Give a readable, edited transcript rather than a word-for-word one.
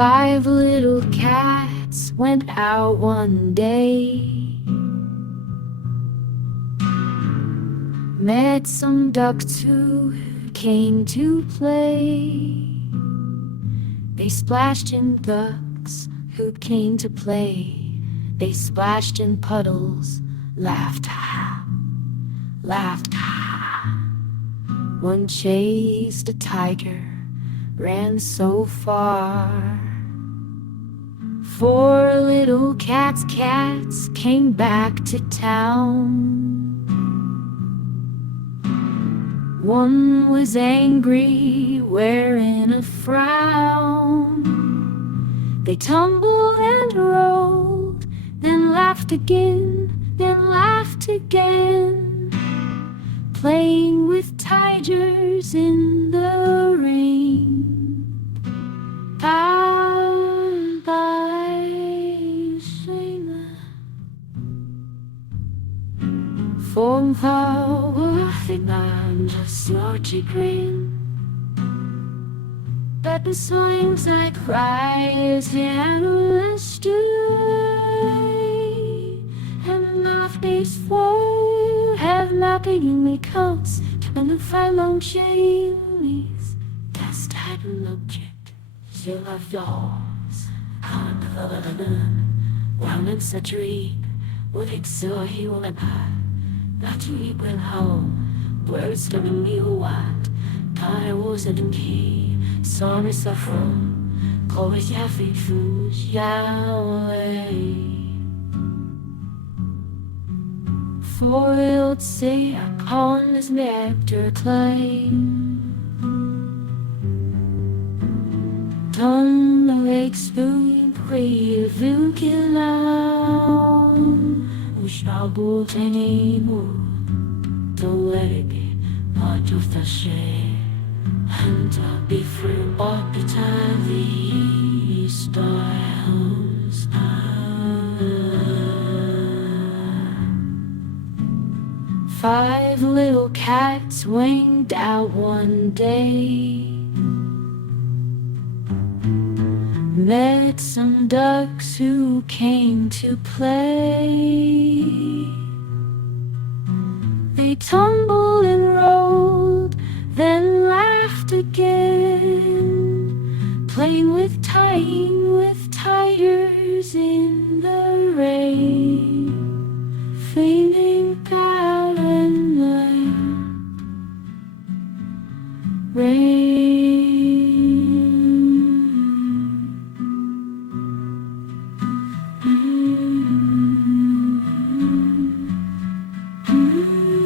Five little cats went out one day, met some ducks who came to play. They splashed in ducks who came to play. They splashed in puddles, laughed, ha, laughed, ha. One chased a tiger, ran so far. Four little cats came back to town. One was angry, wearing a frown. They tumbled and rolled, then laughed again, playing with tigers in the rain. Vom Verwurfingen sorte grin. But the songs I cry is endless day. And my face for have nothing in me counts. And if I long chains, das titan object, still I've yours. Round and saturated, with exor he will empire. That you went home, words telling me what I was at the key, sorry suffer, always happy food, Yahweh. Foiled say upon his nectar claim, Ton the lake spoon, free of Vukilan. We shall bolt anymore. Don't let it be part of the shade. And I'll be free of the time the styles. Five little cats winged out one day, met some ducks who came to play. They tumbled and rolled, then laughed again, playing with tigers in the rain, feeling bad and rain. Mm-hmm.